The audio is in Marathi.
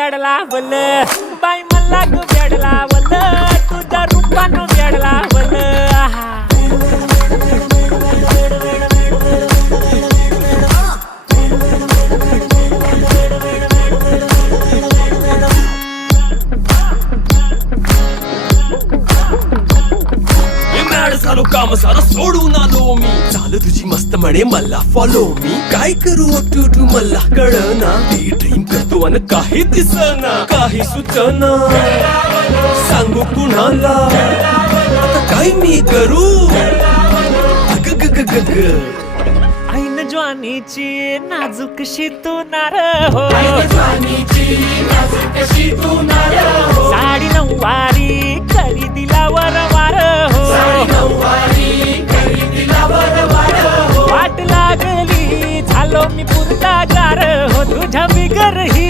वेड लावल बाई मला ग वेड लावल तुझ्या रूपानं वेड लावल झालो काम सारा सोडून आलो मी चाल तुझी मस्त म्हणे मला फॉलो मी काय करू टू मला कळना ती ड्रीम करतो आणि काही दिसना काही सुचना सांगू कुणाला आता काय मी करू ऐन ज्वानीची नाजूकशी तू नार हो साडी नऊवारी करी दिलावर वार हो वाट लागली झालो मी पुरता गार हो तुझ्या बिगर ही